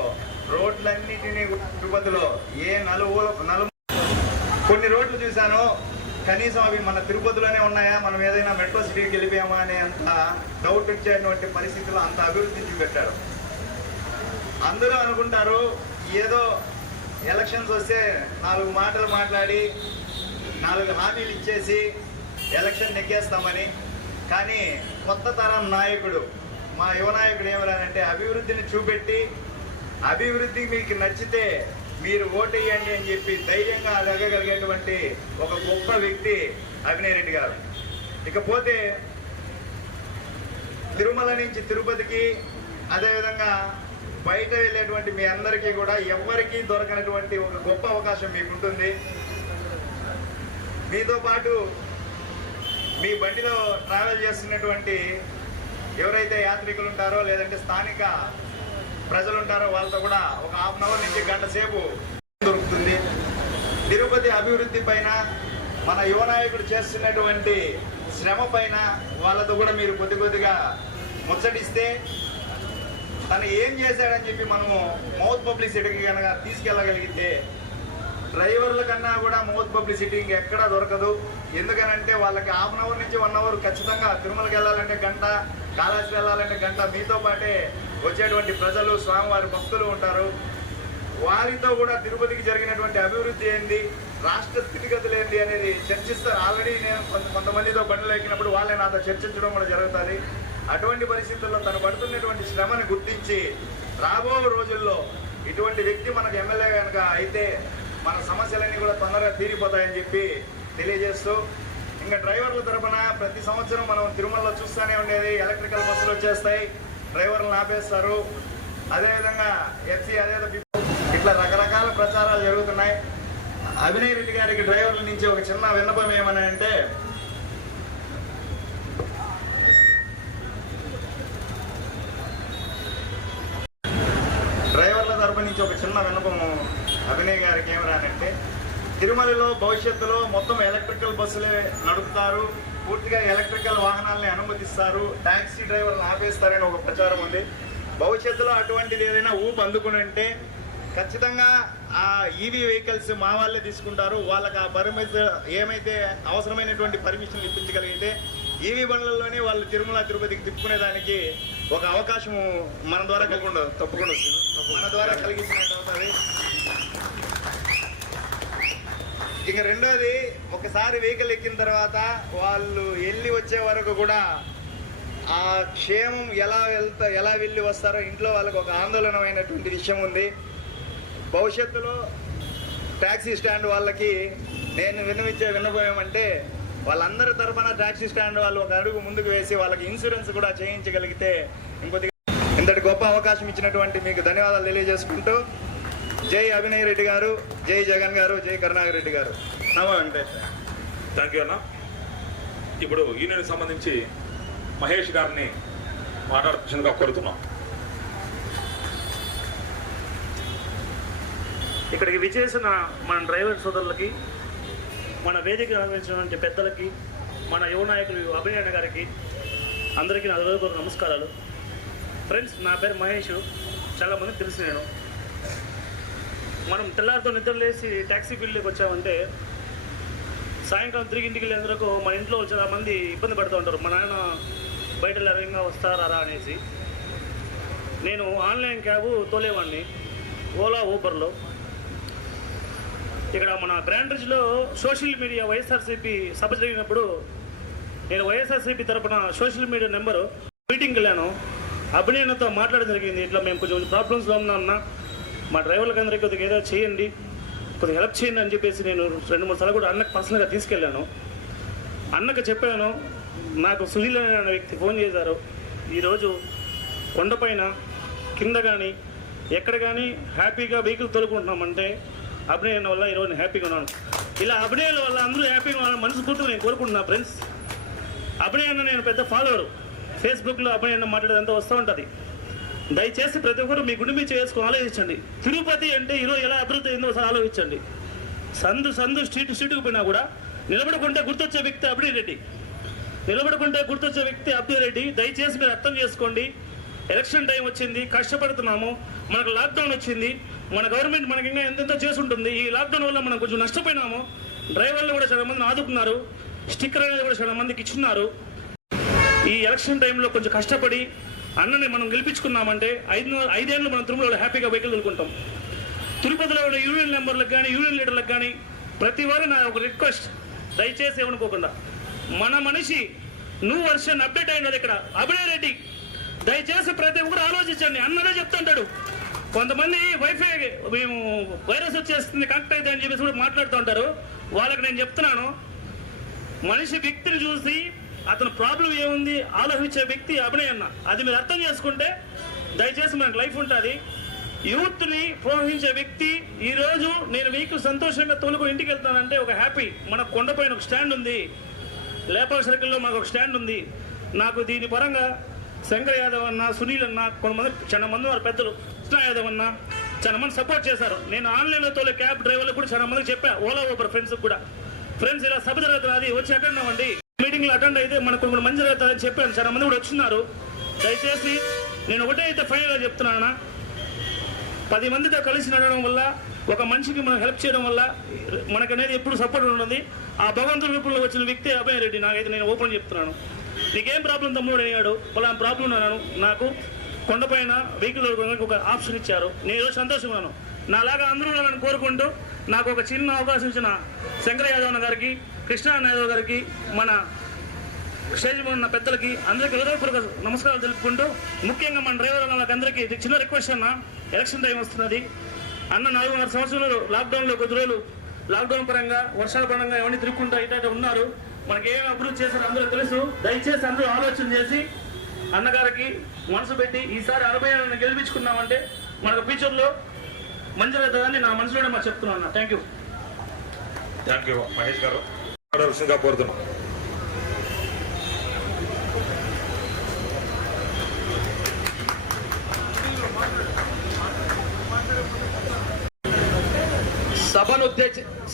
రోడ్లన్నిటినీ తిరుపతిలో కొన్ని రోడ్లు చూశాను, కనీసం అవి మన తిరుపతిలోనే ఉన్నాయా, మనం ఏదైనా మెట్రో సిటీకి వెళ్ళిపోయామా అనే అంత డౌట్ వచ్చేటువంటి పరిస్థితుల్లో అంత అభివృద్ధి చూపెట్టారు. అందరూ అనుకుంటారు ఏదో ఎలక్షన్స్ వస్తే 4 మాటలు మాట్లాడి 4 హామీలు ఇచ్చేసి ఎలక్షన్ నెగ్గేస్తామని. కానీ కొత్త తరం నాయకుడు, మా యువ నాయకుడు ఏమన్నారంటే అభివృద్ధిని చూపెట్టి అభివృద్ధి మీకు నచ్చితే మీరు ఓటేయండి అని చెప్పి ధైర్యంగా అడగగలిగేటువంటి ఒక గొప్ప వ్యక్తి అభినయ్ రెడ్డి గారు. ఇకపోతే తిరుమల నుంచి తిరుపతికి, అదేవిధంగా బయట వెళ్ళేటువంటి మీ అందరికీ కూడా ఎవరికీ దొరకనటువంటి ఒక గొప్ప అవకాశం మీకు ఉంటుంది. మీతో పాటు మీ బండిలో ట్రావెల్ చేస్తున్నటువంటి ఎవరైతే యాత్రికులు ఉంటారో లేదంటే స్థానిక ప్రజలు ఉంటారో వాళ్ళతో కూడా ఒక ½ అవర్ నుంచి గంట సేపు దొరుకుతుంది. తిరుపతి అభివృద్ధి పైన, మన యువ నాయకుడు చేస్తున్నటువంటి శ్రమ పైన వాళ్ళతో కూడా మీరు కొద్దిగా ముచ్చటిస్తే తను ఏం చేశాడని చెప్పి మనము మౌత్ పబ్లిసిటీకి కనుక తీసుకెళ్ళగలిగితే డ్రైవర్ల కన్నా కూడా మౌత్ పబ్లిసిటీ ఇంకెక్కడా దొరకదు. ఎందుకనంటే వాళ్ళకి ½ అవర్ నుంచి 1 అవర్ ఖచ్చితంగా తిరుమలకి వెళ్ళాలంటే గంట, కాళహస్తి వెళ్ళాలంటే గంట, మీతో పాటే వచ్చేటువంటి ప్రజలు, స్వామివారి భక్తులు ఉంటారు. వారితో కూడా తిరుపతికి జరిగినటువంటి అభివృద్ధి ఏంది, రాష్ట్ర స్థితిగతులు ఏంటి అనేది చర్చిస్తారు. ఆల్రెడీ నేను కొంతమందితో బండ్లు ఎక్కినప్పుడు వాళ్ళే నాతో చర్చించడం కూడా జరుగుతుంది. అటువంటి పరిస్థితుల్లో తను పడుతున్నటువంటి శ్రమని గుర్తించి రాబో రోజుల్లో ఇటువంటి వ్యక్తి మనకు ఎమ్మెల్యే కనుక అయితే మన సమస్యలన్నీ కూడా తొందరగా తీరిపోతాయని చెప్పి తెలియజేస్తూ, ఇంకా డ్రైవర్ల తరఫున ప్రతి సంవత్సరం మనం తిరుమలలో చూస్తూనే ఉండేది, ఎలక్ట్రికల్ బస్సులు వచ్చేస్తాయి, డ్రైవర్లను ఆపేస్తారు. అదేవిధంగా ఎఫ్సీ, అదేదో ఇట్లా రకరకాల ప్రచారాలు జరుగుతున్నాయి. అభినయ్ రెడ్డి గారికి డ్రైవర్ల నుంచి ఒక చిన్న విన్నపం ఏమని అంటే, డ్రైవర్ల తరఫు నుంచి ఒక చిన్న విన్నపము అభినయ్ గారికి ఏమరానంటే, తిరుమలలో భవిష్యత్తులో మొత్తం ఎలక్ట్రికల్ బస్సులే నడుపుతారు, పూర్తిగా ఎలక్ట్రికల్ వాహనాలని అనుమతిస్తారు, టాక్సీ డ్రైవర్లను ఆపేస్తారని ఒక ప్రచారం ఉంది. భవిష్యత్తులో అటువంటిది ఏదైనా ఊపు అందుకుని అంటే ఖచ్చితంగా ఆ ఈవీ వెహికల్స్ మా వాళ్ళే తీసుకుంటారు. వాళ్ళకి ఆ పర్మిషన్ ఏమైతే అవసరమైనటువంటి పర్మిషన్ ఇప్పించగలిగితే ఈవీ బండ్లలోనే వాళ్ళు తిరుపతికి తిప్పుకునేదానికి ఒక అవకాశం మన ద్వారా తప్పకుండా మన ద్వారా కలిగించినట్టు అవుతుంది. ఇక రెండోది, ఒకసారి వెహికల్ ఎక్కిన తర్వాత వాళ్ళు వెళ్ళి వచ్చే వరకు కూడా ఆ క్షేమం ఎలా వెళ్ళి వస్తారో ఇంట్లో వాళ్ళకి ఒక ఆందోళనమైనటువంటి విషయం ఉంది. భవిష్యత్తులో ట్యాక్సీ స్టాండ్ వాళ్ళకి నేను విన్నవించే విన్నపం ఏమంటే, వాళ్ళందరి తరఫున ట్యాక్సీ స్టాండ్ వాళ్ళు ఒక అడుగు ముందుకు వేసి వాళ్ళకి ఇన్సూరెన్స్ కూడా చేయించగలిగితే ఇంకొద్దిగా ఇంతటి గొప్ప అవకాశం ఇచ్చినటువంటి మీకు ధన్యవాదాలు తెలియజేసుకుంటూ, జై అభినయ్ రెడ్డి గారు, జై జగన్ గారు, జై కరుణాకర్ రెడ్డి గారు. థ్యాంక్ యూ అన్న. ఇప్పుడు యూనియన్కి సంబంధించి మహేష్ గారిని మాట్లాడుతుందిగా కోరుతున్నాం. ఇక్కడికి విచ్చేసిన మన డ్రైవర్ సోదరులకి, మన వేదిక నిర్వహించినటువంటి పెద్దలకి, మన యువ నాయకులు అభినయ్ అన్న గారికి అందరికీ నా హృదయపూర్వక నమస్కారాలు. ఫ్రెండ్స్, నా పేరు మహేష్, చాలామంది తెలుసు. నేను మనం తెల్లారితో నిద్రలేసి ట్యాక్సీ ఫీల్డ్కి వచ్చామంటే సాయంకాలం 3 వెళ్ళేందుకు మన ఇంట్లో చాలా మంది ఇబ్బంది పడుతూ ఉంటారు. మా నాన్న బయట లరంగా వస్తారా అనేసి. నేను ఆన్లైన్ క్యాబ్ తోలేవాడిని, ఓలా ఊబర్లో. ఇక్కడ మన గ్రాండ్ రిజ్లో సోషల్ మీడియా వైఎస్ఆర్సీపీ సభ జరిగినప్పుడు నేను వైఎస్ఆర్సీపీ తరపున సోషల్ మీడియా నెంబరు మీటింగ్కి వెళ్ళాను. అభినయనతో మాట్లాడడం జరిగింది. ఇట్లా మేము కొంచెం ప్రాబ్లమ్స్లో ఉన్నామన్నా, మా డ్రైవర్లకు అందరికీ కొద్దిగా ఏదో చేయండి, కొద్దిగా హెల్ప్ చేయండి అని చెప్పేసి నేను 2-3 సార్లు కూడా అన్నకు పర్సనల్గా తీసుకెళ్ళాను. అన్నకు చెప్పాను, నాకు సునీల్ అనే వ్యక్తి ఫోన్ చేశారు. ఈరోజు కొండపైన కింద కానీ ఎక్కడ కానీ హ్యాపీగా వెహికల్ తోలుకుంటున్నామంటే అభినయం వల్ల ఈరోజు నేను హ్యాపీగా ఉన్నాను. ఇలా అభినయాల వల్ల అందరూ హ్యాపీగా ఉన్నాను మనస్ఫూర్తిగా నేను కోరుకుంటున్నాను ఫ్రెండ్స్. అభినయాన్ని నేను పెద్ద ఫాలోవర్, ఫేస్బుక్లో అభినయాన్ని మాట్లాడేదంతా వస్తూ ఉంటుంది. దయచేసి ప్రతి ఒక్కరు మీ గుండె మీద చేసుకుని ఆలోచించండి. తిరుపతి అంటే ఈరోజు ఎలా అభివృద్ధి అయిందో ఒకసారి ఆలోచించండి. సందు స్ట్రీట్కి పోయినా కూడా నిలబడుకుంటే గుర్తొచ్చే వ్యక్తి అభినయ్ రెడ్డి. దయచేసి మీరు అర్థం చేసుకోండి. ఎలక్షన్ టైం వచ్చింది, కష్టపడుతున్నాము, మనకు లాక్డౌన్ వచ్చింది, మన గవర్నమెంట్ మనకి ఇంకా ఎంతెంతో చేసి ఉంటుంది. ఈ లాక్డౌన్ వల్ల మనం కొంచెం నష్టపోయినాము. డ్రైవర్లు కూడా చాలా మందిని ఆదుకున్నారు, స్టిక్కర్ అనేది కూడా చాలా మందికి ఇచ్చున్నారు. ఈ ఎలక్షన్ టైంలో కొంచెం కష్టపడి అన్నని మనం గెలిపించుకున్నామంటే 5 ఏళ్ళు మనం తిరుమలలో హ్యాపీగా వెహికల్ తోలుకుంటాం. తిరుపతిలో ఉన్న యూనియన్ మెంబర్లకు కానీ యూనియన్ లీడర్లకు కానీ ప్రతి వారు నా ఒక రిక్వెస్ట్, దయచేసి ఏమనుకోకుండా మన మనిషి న్యూ వర్షన్ అప్డేట్ అయినది ఇక్కడ అభినయ్ రెడ్డి. దయచేసి ప్రతి ఒక్కరు ఆలోచించండి. అన్నదే చెప్తుంటాడు, కొంతమంది వైఫై మేము వైరస్ వచ్చేస్తుంది కనెక్ట్ అయితే అని చెప్పేసి కూడా మాట్లాడుతూ ఉంటారు. వాళ్ళకి నేను చెప్తున్నాను, మనిషి వ్యక్తిని చూసి అతను ప్రాబ్లం ఏముంది ఆలోచించే వ్యక్తి అభినయ్ అన్న. అది మీరు అర్థం చేసుకుంటే దయచేసి మనకు లైఫ్ ఉంటుంది. యూత్ని ప్రోత్సహించే వ్యక్తి. ఈరోజు నేను వెహికల్ సంతోషంగా తోలుకొని ఇంటికి వెళ్తానంటే ఒక హ్యాపీ. మన కొండపైన ఒక స్టాండ్ ఉంది, లేపాల సర్కిల్లో మాకు ఒక స్టాండ్ ఉంది. నాకు దీని పరంగా శంకర్ యాదవ్ అన్న, సునీల్ అన్న, కొంతమంది చాలా మంది వారు పెద్దలు, కృష్ణ యాదవ్ అన్న చాలా మంది సపోర్ట్ చేశారు. నేను ఆన్లైన్లో తోలే క్యాబ్ డ్రైవర్లకు కూడా చాలా మందికి చెప్పా, ఓలా ఊబర్ ఫ్రెండ్స్కి కూడా, ఫ్రెండ్స్ ఇలా సభ జరుగుతుంది వచ్చి అటెండ్ అవ్వండి, మీటింగ్లో అటెండ్ అయితే మనకు కొన్ని మంచి జరుగుతుందని చెప్పాను. చాలా మంది కూడా వచ్చిన్నారు. దయచేసి నేను ఒకటే అయితే ఫైనల్గా చెప్తున్నాను, 10 మందితో కలిసి నడవడం వల్ల, ఒక మనిషికి మనం హెల్ప్ చేయడం వల్ల మనకనేది ఎప్పుడు సపోర్ట్ ఉంటుంది. ఆ భగవంతుడి రూపంలో వచ్చిన వ్యక్తి అభయ్ రెడ్డి. నాకైతే నేను ఓపెన్ చెప్తున్నాను, నీకేం ప్రాబ్లం తమ్ముడు అడిగాడు, పలానా ప్రాబ్లం అన్నాను. నాకు కొండపైన వెహికల్ ఒక ఆప్షన్ ఇచ్చారు, నేను ఈరోజు సంతోషంగా ఉన్నాను. నాలాగా అందరూ నన్ను కోరుకుంటూ నాకు ఒక చిన్న అవకాశం ఇచ్చిన శంకర్ యాదవ్ అన్న గారికి, కృష్ణ యాదవ్ గారికి, మన స్టేజ్ ఉన్న పెద్దలకి అందరికీ హృదయపూర్వక నమస్కారాలు తెలుపుకుంటూ, ముఖ్యంగా మన డ్రైవర్ అన్న అందరికీ చిన్న రిక్వెస్ట్ అన్న, ఎలక్షన్ టైం వస్తున్నది అన్న. 4.5 సంవత్సరాలు లాక్డౌన్లో కొద్ది రోజులు లాక్డౌన్ పరంగా వర్షాల పరంగా ఎవరిని తిరుగుకుంటూ ఇటు ఉన్నారు. మనకి ఏమేమి అభివృద్ధి చేశారో అందరూ తెలుసు. దయచేసి అందరూ ఆలోచన చేసి అన్నగారికి మనసు పెట్టి ఈసారి 40 ఏళ్ళని గెలిపించుకున్నామంటే మనకు ఫ్యూచర్లో మంచి జరుగుతుందని నా మనసులోనే మాకు చెప్తున్నాను అన్న. థ్యాంక్ యూ మహేష్ గారు కోరుతున్నాం.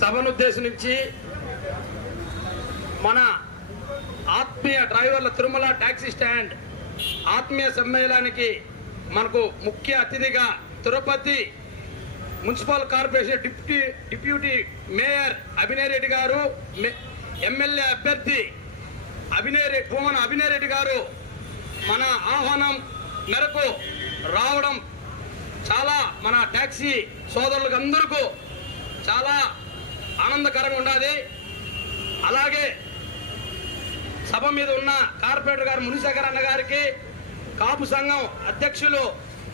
సభను ఉద్దేశించి మన ఆత్మీయ డ్రైవర్ల తిరుమల టాక్సీ స్టాండ్ ఆత్మీయ సమ్మేళనానికి మనకు ముఖ్య అతిథిగా Tirupati municipal corporation deputy mayor Abhinay Reddy గారు, ఎమ్మెల్యే అభ్యర్థి భూమన అభినయ్ రెడ్డి గారు మన ఆహ్వానం మేరకు రావడం చాలా మన టాక్సీ సోదరులకు అందరికీ చాలా ఆనందకరంగా ఉన్నది. అలాగే సభ మీద ఉన్న కార్పొరేటర్ గారు మునిశేఖర్ అన్న గారికి, కాపు సంఘం అధ్యక్షులు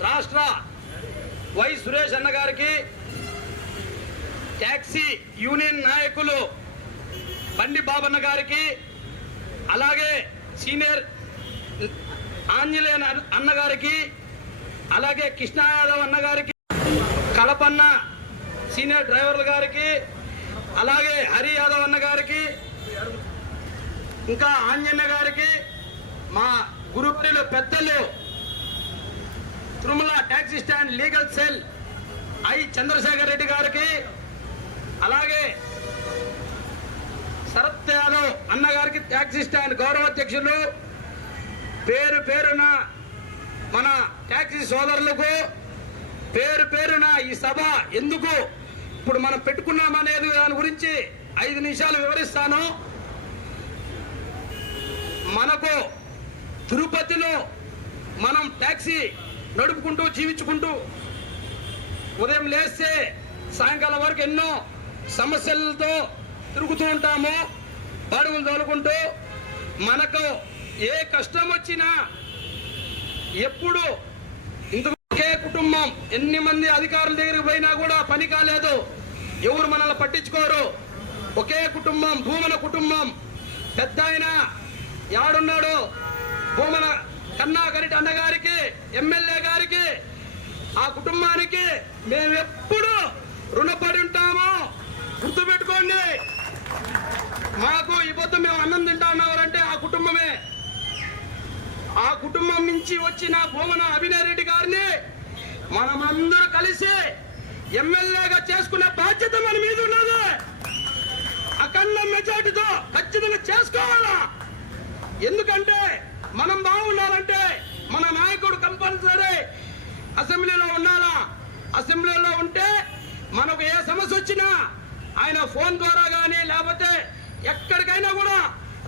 రాష్ట్ర వై సురేష్ అన్న గారికి, ట్యాక్సీ యూనియన్ నాయకులు బండి బాబన్న గారికి, అలాగే సీనియర్ ఆంజనేయ అన్న గారికి, అలాగే కృష్ణ యాదవ్ అన్న గారికి, కడపన్న సీనియర్ డ్రైవర్ల గారికి, అలాగే హరి యాదవ్ అన్న గారికి, ఇంకా ఆంజన్న గారికి, మా గురువులు పెద్దలు Tirumala taxi stand legal cell Chandrasekhar Reddy గారికి, అలాగే శరత్ యాదవ్ అన్న గారికి, టాక్సీ స్టాండ్ గౌరవ అధ్యక్షులు, పేరున మన టాక్సీ సోదరులకు పేరు పేరున ఈ సభ ఎందుకు ఇప్పుడు మనం పెట్టుకున్నామనేది దాని గురించి 5 నిమిషాలు వివరిస్తాను. మనకు తిరుపతిలో మనం ట్యాక్సీ నడుపుకుంటూ జీవించుకుంటూ ఉదయం లేస్తే సాయంకాలం వరకు ఎన్నో సమస్యలతో తిరుగుతూ ఉంటాము, బాడుగులు తోలుకుంటూ. మనకు ఏ కష్టం వచ్చినా ఎప్పుడు ఇందుకు ఒకే కుటుంబం ఎన్ని మంది అధికారుల దగ్గరికి పోయినా కూడా పని కాలేదు, ఎవరు మనల్ని పట్టించుకోరు. ఒకే కుటుంబం, భూమన కుటుంబం. పెద్ద ఆయన యాడున్నాడు, భూమన కన్నా గరిటి అన్నగారికి, ఎమ్మెల్యే గారికి, ఆ కుటుంబానికి మేము ఎప్పుడు రుణపడి ఉంటాము. గుర్తుపెట్టుకోండి, మాకు ఈ పొద్దు మేము అన్నం తింటా ఉన్నారంటే ఆ కుటుంబమే. ఆ కుటుంబం నుంచి వచ్చిన భూమన అభినయ్ రెడ్డి గారిని మనమందరూ కలిసి ఎమ్మెల్యేగా చేసుకునే బాధ్యత మన మీద ఉన్నది. అఖండ మెజార్టీతో ఖచ్చితంగా చేసుకోవాలా. ఎందుకంటే మనం బాగుండాలంటే మన నాయకుడు కంపల్సరీ అసెంబ్లీలో ఉండాలా. అసెంబ్లీలో ఉంటే మనకు ఏ సమస్య వచ్చినా ఆయన ఫోన్ ద్వారా కానీ లేకపోతే ఎక్కడికైనా కూడా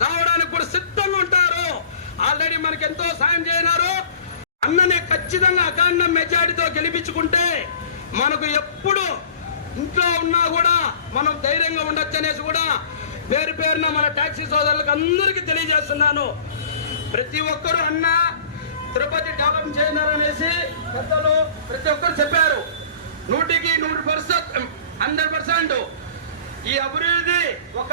రావడానికి కూడా సిద్ధంగా ఉంటారు. ఆల్రెడీ మనకి ఎంతో సాయం చేయనారు. అన్నని ఖచ్చితంగా అఖండ మెజార్టీతో గెలిపించుకుంటే మనకు ఎప్పుడు ఇంట్లో ఉన్నా కూడా మనం ధైర్యంగా ఉండొచ్చు అనేసి కూడా పేరు పేరున మన టాక్సీ సోదరులకు అందరికీ తెలియజేస్తున్నాను. ప్రతి ఒక్కరూ అన్న తిరుపతి డెవలప్ చేయనారనేసి పెద్దలు ప్రతి ఒక్కరు చెప్పారు. 100% ఈ అభివృద్ధి ఒక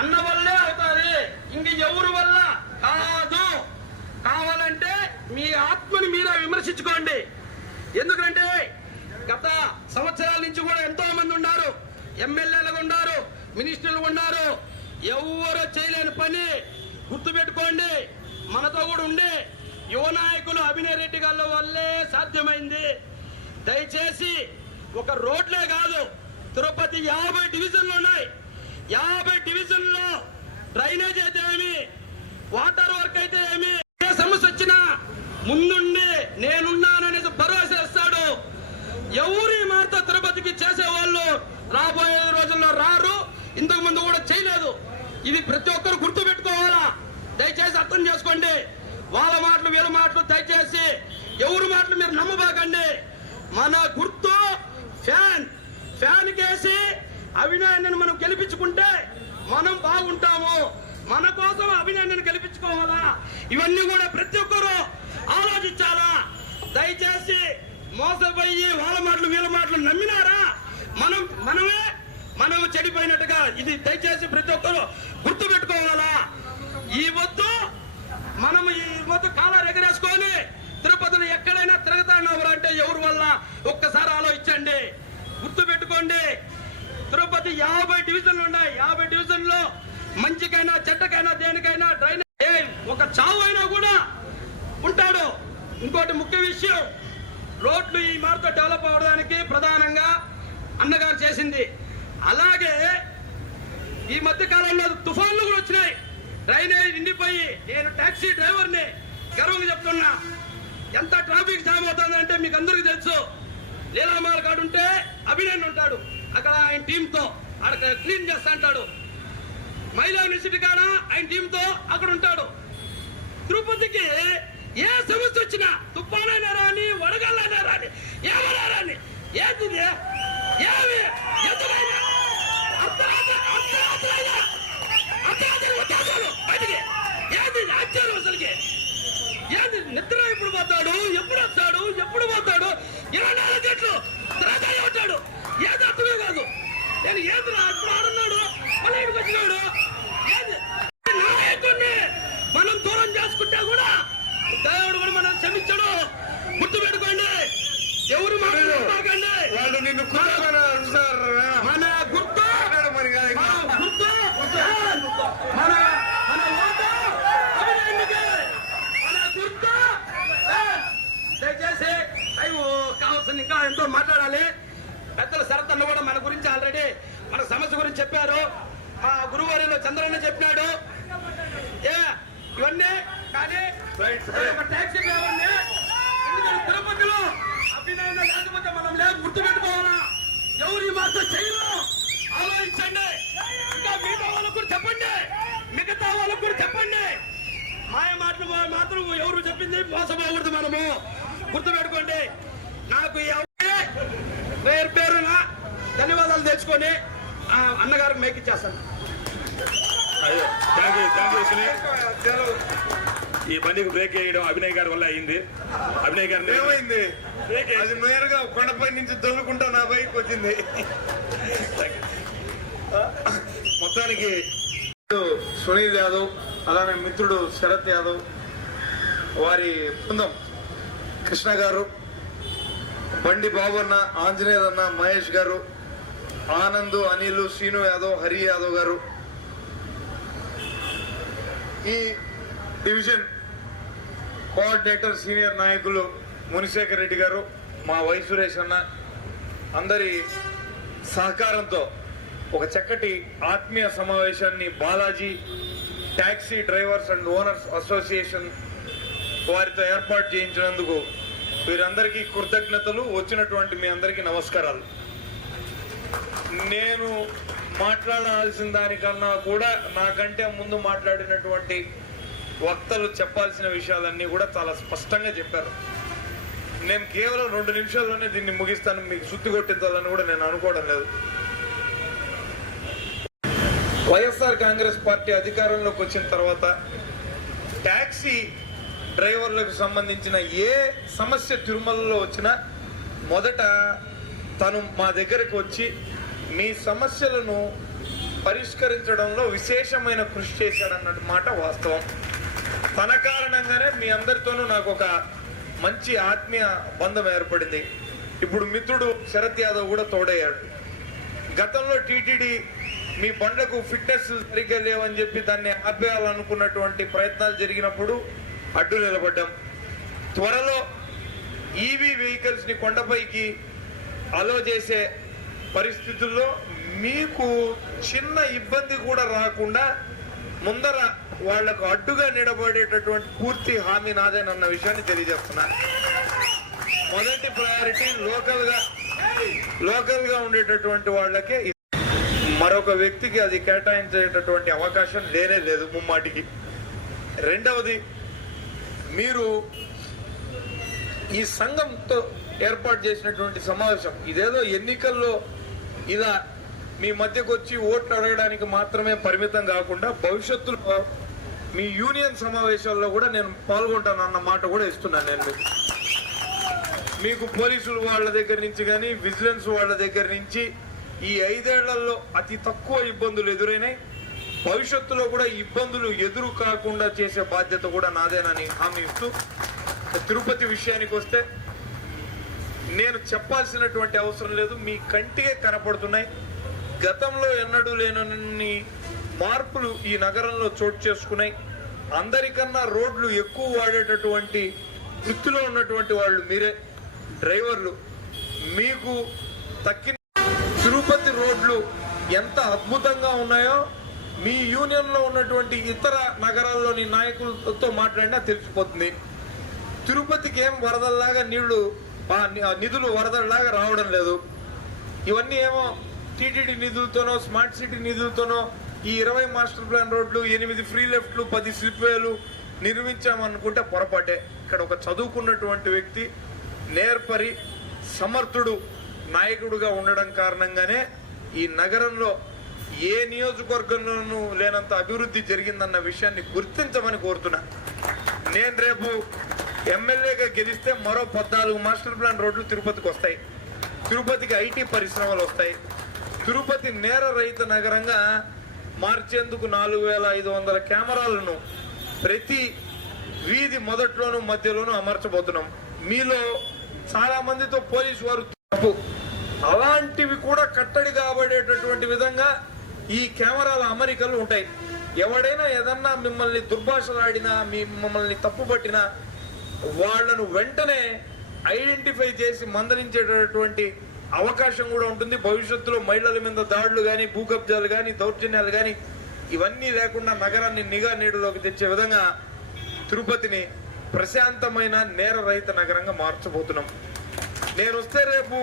అన్న వల్లే అవుతుంది, ఇంక ఎవరి వల్ల కాదు. కావాలంటే మీ ఆత్మని మీరే విమర్శించుకోండి. ఎందుకంటే గత సంవత్సరాల నుంచి కూడా ఎంతో మంది ఉన్నారు, ఎమ్మెల్యేలు ఉన్నారు, మినిస్టర్లు ఉన్నారు, ఎవరు చేయలేని పని. గుర్తుపెట్టుకోండి, మనతో కూడా ఉండే యువ నాయకులు అభినయ్ రెడ్డి గారి వల్లే సాధ్యమైంది. దయచేసి ఒక రోడ్లే కాదు, తిరుపతి 50 డివిజన్లు ఉన్నాయి. 50 డివిజన్లో డ్రైనేజ్ అయితే ఏమి, వాటర్ వర్క్ అయితే ఏమి, ఏ సమస్య వచ్చినా ముందుండి నేనున్నాననేది భరోసా ఇస్తాడు. ఎవరు ఈ మార్త తిరుపతికి చేసేవాళ్ళు రాబోయే రోజుల్లో రారు, ఇంతకు ముందు కూడా చేయలేదు. ఇది ప్రతి ఒక్కరు గుర్తు పెట్టుకోవాలా. దయచేసి అర్థం చేసుకోండి. వాళ్ళ మాటలు వీళ్ళ మాటలు దయచేసి ఎవరి మాటలు మీరు నమ్మబాకండి. మన గుర్తు ఫ్యాన్ కేసి అభినయాన్ని మనం గెలిపించుకుంటే మనం బాగుంటాము. మన కోసం అభినయాన్ని గెలిపించుకోవాలా. ఇవన్నీ కూడా ప్రతి ఒక్కరు ఆలోచించాలా. దయచేసి మోసపోయి వాళ్ళ మాటలు వీళ్ళ మాటలు నమ్మినారా మనం చెడిపోయినట్టుగా. ఇది దయచేసి ప్రతి ఒక్కరు గుర్తు పెట్టుకోవాలా. ఈ వద్దు మనం ఈ వద్దు కాలాలు ఎగరేసుకొని తిరుపతిలో ఎక్కడైనా తిరగతాడు అంటే ఎవరి వల్ల ఒక్కసారి ఆలోచించండి. గుర్తు పెట్టుకోండి, తిరుపతి 50 డివిజన్లు ఉన్నాయి. 50 డివిజన్లో మంచికైనా చెడ్డకైనా దేనికైనా డ్రైనేజ్ ఒక చావు అయినా కూడా ఉంటాడు. ఇంకోటి ముఖ్య విషయం, రోడ్లు ఈ మార్తో డెవలప్ అవడానికి ప్రధానంగా అన్నగారు చేసింది. అలాగే ఈ మధ్య కాలంలో తుఫాన్లు కూడా వచ్చినాయి, డ్రైనేజ్ నిండిపోయి. నేను టాక్సీ డ్రైవర్ని గర్వంగా చెప్తున్నా, ఎంత ట్రాఫిక్ జామ్ అవుతుందంటే మీకు అందరికీ తెలుసు. లీలామాల కాడు ఉంటే అభినయన్ ఉంటాడు, అక్కడ ఆయన టీంతో అక్కడ క్లీన్ చేస్తా అంటాడు. మహిళా యూనివర్సిటీ కాడ ఆయన టీంతో అక్కడ ఉంటాడు. తిరుపతికి ఏ సమస్య వచ్చినా, తుఫానైనా రాని, వడగళ్ళైనా రాని, ఏమైనా రాని, ఏంటి ఏమి ఎందుకైనా బయటికి ఏంది ఆశ్చర్యం అసలుకి. ఏంది నిద్ర ఎప్పుడు పోతాడు, ఎప్పుడు వస్తాడు, ఎప్పుడు పోతాడు, 24 గంటలు తిరగానే ఉంటాడు. ఏది అర్థమే కాదు. నేను ఏది ఇప్పుడు ఆడున్నాడు, మళ్ళీ ఇంటికి వచ్చినాడు. ఏది నాయకుడిని మనం దూరం చేసుకుంటే కూడా దేవుడు కూడా మనం క్షమించడు. గుర్తు పెట్టుకోండి. ఎవరు మాట్లాడకండి. వాళ్ళు నిన్ను మన గుర్తు మన ఓటు అభినయానికి. మన గుర్తు దయచేసి కావాల్సిన ఇంకా ఎంతో మాట్లాడాలి. పెద్దల శరత్ కూడా మన గురించి ఆల్రెడీ మన సమస్య గురించి చెప్పారు. మా గురువారిలో చంద్రన్న చెప్పినాడు. ఇవన్నీ కానీ టాక్సీ డ్రైవర్ని తిరుపతిలో అభినందన లేకపోతే మనం లేదు గుర్తుపెట్టుకోవాలా. ఎవరు ఈ మాత్రం చేయరు, ఆలోచించండి. ఇంకా మిగతా వాళ్ళకు కూడా చెప్పండి, మిగతా వాళ్ళకు కూడా చెప్పండి. మాయ మాటలు మాత్రం ఎవరు చెప్పింది మోసపోకూడదు. మనము గుర్తుపెట్టుకోండి. నాకు పేరు పేరుగా ధన్యవాదాలు తెచ్చుకొని అన్నగారికి మేకిచ్చేస్తాను. అయ్యో థ్యాంక్ యూ సునీల్. ఈ బండికి బ్రేక్ వేయడం అభినయ్ గారి వల్ల అయింది. అభినయ్ గారు ఏమైంది? అది నేరుగా కొండపై నుంచి దొల్లుకుంటా నా బైక్ వచ్చింది. మొత్తానికి సునీల్ యాదవ్, అలానే మిత్రుడు శరత్ యాదవ్, వారి బృందం కృష్ణ గారు, బండి బాబు అన్న, ఆంజనేయులు అన్న, మహేష్ గారు, ఆనంద్, అనిల్, శ్రీను యాదవ్, హరి యాదవ్ గారు, ఈ డివిజన్ కోఆర్డినేటర్ సీనియర్ నాయకులు మునిశేఖర్ రెడ్డి గారు, మా వై సురేష్ అన్న, అందరి సహకారంతో ఒక చక్కటి ఆత్మీయ సమావేశాన్ని Balaji taxi drivers and owners association వారితో ఏర్పాటు చేయించినందుకు వీరందరికీ కృతజ్ఞతలు. వచ్చినటువంటి మీ అందరికీ నమస్కారాలు. నేను మాట్లాడాల్సిన దానికన్నా కూడా నాకంటే ముందు మాట్లాడినటువంటి వక్తలు చెప్పాల్సిన విషయాలన్నీ కూడా చాలా స్పష్టంగా చెప్పారు. నేను కేవలం 2 నిమిషాల్లోనే దీన్ని ముగిస్తాను, మీకు సుత్తి కొట్టించాలని కూడా నేను అనుకోవడం లేదు. వైఎస్ఆర్ కాంగ్రెస్ పార్టీ అధికారంలోకి వచ్చిన తర్వాత ట్యాక్సీ డ్రైవర్లకు సంబంధించిన ఏ సమస్య తిరుమలలో వచ్చినా మొదట తను మా దగ్గరకు వచ్చి మీ సమస్యలను పరిష్కరించడంలో విశేషమైన కృషి చేశాడన్నట్టు మాట వాస్తవం. తన కారణంగానే మీ అందరితోనూ నాకు ఒక మంచి ఆత్మీయ బంధం ఏర్పడింది. ఇప్పుడు మిత్రుడు శరత్ యాదవ్ కూడా తోడయ్యాడు. గతంలో టీటీడీ మీ బండ్లకు ఫిట్నెస్ సరిగ్గా లేవని చెప్పి దాన్ని ఆపేయాలనుకున్నటువంటి ప్రయత్నాలు జరిగినప్పుడు అడ్డు నిలబడ్డాం. త్వరలో ఈవీ వెహికల్స్ ని కొండపైకి అలో చేసే పరిస్థితుల్లో మీకు చిన్న ఇబ్బంది కూడా రాకుండా ముందర వాళ్లకు అడ్డుగా నిలబడేటటువంటి పూర్తి హామీ నాదేనన్న విషయాన్ని తెలియజేస్తున్నా. మొదటి ప్రయారిటీ లోకల్ గా ఉండేటటువంటి వాళ్ళకే, మరొక వ్యక్తికి అది కేటాయించేటటువంటి అవకాశం లేనే లేదు ముమ్మాటికి. రెండవది, మీరు ఈ సంఘంతో ఏర్పాటు చేసినటువంటి సమావేశం ఇదేదో ఎన్నికల్లో ఇలా మీ మధ్యకు వచ్చి ఓట్లు అడగడానికి మాత్రమే పరిమితం కాకుండా భవిష్యత్తులో మీ యూనియన్ సమావేశాల్లో కూడా నేను పాల్గొంటాను అన్న మాట కూడా ఇస్తున్నాను. నేను మీకు పోలీసులు వాళ్ళ దగ్గర నుంచి కానీ విజిలెన్స్ వాళ్ళ దగ్గర నుంచి ఈ 5 ఏళ్లలో అతి తక్కువ ఇబ్బందులు ఎదురైనాయి. భవిష్యత్తులో కూడా ఇబ్బందులు ఎదురు కాకుండా చేసే బాధ్యత కూడా నాదేనని హామీ ఇస్తూ, తిరుపతి విషయానికి వస్తే నేను చెప్పాల్సినటువంటి అవసరం లేదు, మీ కంటికే కనపడుతున్నాయి. గతంలో ఎన్నడూ లేనన్ని మార్పులు ఈ నగరంలో చోటు చేసుకున్నాయి. అందరికన్నా రోడ్లు ఎక్కువ వాడేటటువంటి వృత్తిలో ఉన్నటువంటి వాళ్ళు మీరే డ్రైవర్లు. మీకు తక్కిన తిరుపతి రోడ్లు ఎంత అద్భుతంగా ఉన్నాయో మీ యూనియన్ లో ఉన్నటువంటి ఇతర నగరాల్లోని నాయకులతో మాట్లాడినా తెలిసిపోతుంది. తిరుపతికి ఏం వరదల్లాగా నిధులు వరదల్లాగా రావడం లేదు. ఇవన్నీ ఏమో టీటీడీ నిధులతోనో స్మార్ట్ సిటీ నిధులతోనో ఈ 20 మాస్టర్ ప్లాన్ రోడ్లు, 8 ఫ్రీ లెఫ్ట్లు, 10 స్లిప్ వేలు నిర్మించామనుకుంటే పొరపాటే. ఇక్కడ ఒక చదువుకున్నటువంటి వ్యక్తి, నేర్పరి, సమర్థుడు నాయకుడుగా ఉండడం కారణంగానే ఈ నగరంలో ఏ నియోజకవర్గంలోనూ లేనంత అభివృద్ధి జరిగిందన్న విషయాన్ని గుర్తించమని కోరుతున్నా. నేను రేపు ఎమ్మెల్యేగా గెలిస్తే మరో 14 మాస్టర్ ప్లాన్ రోడ్లు తిరుపతికి వస్తాయి. తిరుపతికి ఐటీ పరిశ్రమలు వస్తాయి. తిరుపతి నేర రహిత నగరంగా మార్చేందుకు 4500 కెమెరాలను ప్రతి వీధి మొదట్లోనూ మధ్యలోనూ అమర్చబోతున్నాం. మీలో చాలా మందితో పోలీసు వారు తప్పు, అలాంటివి కూడా కట్టడి కాబడేటటువంటి విధంగా ఈ కెమెరాల అమరికలు ఉంటాయి. ఎవడైనా ఏదన్నా మిమ్మల్ని దుర్భాషలాడినా, మిమ్మల్ని తప్పుపట్టినా వాళ్లను వెంటనే ఐడెంటిఫై చేసి మందలించేటటువంటి అవకాశం కూడా ఉంటుంది. భవిష్యత్తులో మహిళల మీద దాడులు కానీ, భూకబ్జాలు కానీ, దౌర్జన్యాలు కానీ ఇవన్నీ లేకుండా నగరాన్ని నిఘా నీడలోకి తెచ్చే విధంగా తిరుపతిని ప్రశాంతమైన నేర రహిత నగరంగా మార్చబోతున్నాం. నేను వస్తే రేపు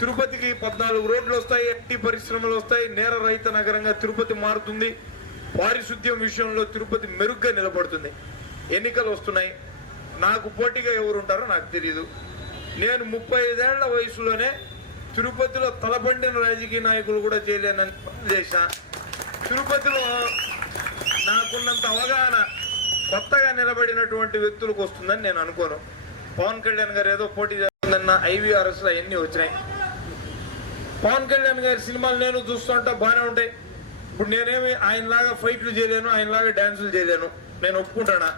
తిరుపతికి 14 రోడ్లు వస్తాయి, ఐటీ పరిశ్రమలు వస్తాయి, నేర రహిత నగరంగా తిరుపతి మారుతుంది, పారిశుద్ధ్యం విషయంలో తిరుపతి మెరుగ్గా నిలబడుతుంది. ఎన్నికలు వస్తున్నాయి, నాకు పోటీగా ఎవరు ఉంటారో నాకు తెలియదు. నేను 35 ఏళ్ల వయసులోనే తిరుపతిలో తలబండిన రాజకీయ నాయకులు కూడా చేయలేనని చేసిన. తిరుపతిలో నాకున్నంత అవగాహన కొత్తగా నిలబడినటువంటి వ్యక్తులకు వస్తుందని నేను అనుకోను. పవన్ కళ్యాణ్ గారు ఏదో పోటీ చేస్తుందన్న IVRS అవన్నీ వచ్చినాయి. పవన్ కళ్యాణ్ గారి సినిమాలు నేను చూస్తుంటా బాగానే ఉంటాయి. ఇప్పుడు నేనేమి ఆయనలాగా ఫైట్లు చేయలేను, ఆయనలాగా డాన్సులు చేయలేను, నేను ఒప్పుకుంటానా.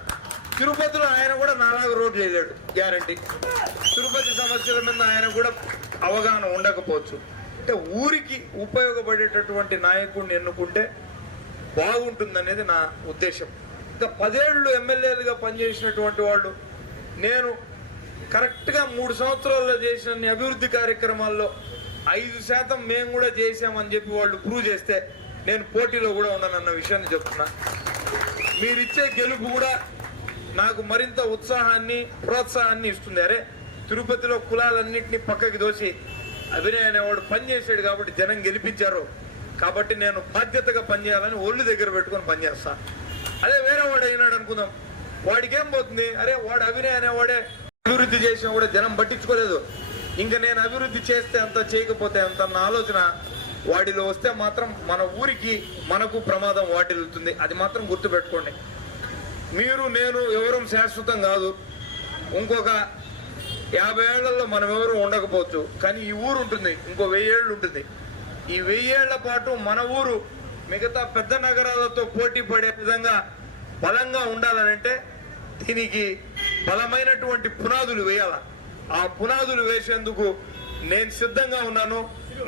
తిరుపతిలో ఆయన కూడా నాలాగా రోడ్లు చేయలేడు, గ్యారంటీ. తిరుపతి సమస్యల మీద ఆయన కూడా అవగాహన ఉండకపోవచ్చు. అంటే ఊరికి ఉపయోగపడేటటువంటి నాయకుడిని ఎన్నుకుంటే బాగుంటుందనేది నా ఉద్దేశం. ఇంకా 10 ఏళ్ళు ఎమ్మెల్యేలుగా పనిచేసినటువంటి వాళ్ళు, నేను కరెక్ట్గా 3 సంవత్సరాల్లో చేసిన అభివృద్ధి కార్యక్రమాల్లో 5% మేము కూడా చేశామని చెప్పి వాళ్ళు ప్రూవ్ చేస్తే నేను పోటీలో కూడా ఉన్నానన్న విషయాన్ని చెప్తున్నా. మీరిచ్చే గెలుపు కూడా నాకు మరింత ఉత్సాహాన్ని, ప్రోత్సాహాన్ని ఇస్తుంది. అరే, తిరుపతిలో కులాలన్నింటినీ పక్కకి దోసి అభినయ్ అనేవాడు పనిచేసాడు కాబట్టి జనం గెలిపించారు, కాబట్టి నేను బాధ్యతగా పనిచేయాలని ఒళ్ళు దగ్గర పెట్టుకొని పనిచేస్తా. అదే వేరే వాడు అయినాడు అనుకుందాం, వాడికి ఏం పోతుంది, అరే వాడు అభినయ్ అనేవాడే అభివృద్ధి చేసినా కూడా జనం పట్టించుకోలేదు, ఇంకా నేను అభివృద్ధి చేస్తే అంత చేయకపోతే అంత అన్న ఆలోచన వాడిలో వస్తే మాత్రం మన ఊరికి మనకు ప్రమాదం వాటిల్లుతుంది. అది మాత్రం గుర్తుపెట్టుకోండి. మీరు నేను ఎవరూ శాశ్వతం కాదు. ఇంకొక 50 ఏళ్లలో మనం ఎవరు ఉండకపోవచ్చు, కానీ ఈ ఊరు ఉంటుంది, ఇంకో 1000 ఏళ్ళు ఉంటుంది. ఈ 1000 ఏళ్ల పాటు మన ఊరు మిగతా పెద్ద నగరాలతో పోటీ పడే విధంగా బలంగా ఉండాలనంటే దీనికి బలమైనటువంటి పునాదులు వేయాల. ఆ పునాదులు వేసేందుకు నేను సిద్ధంగా ఉన్నాను.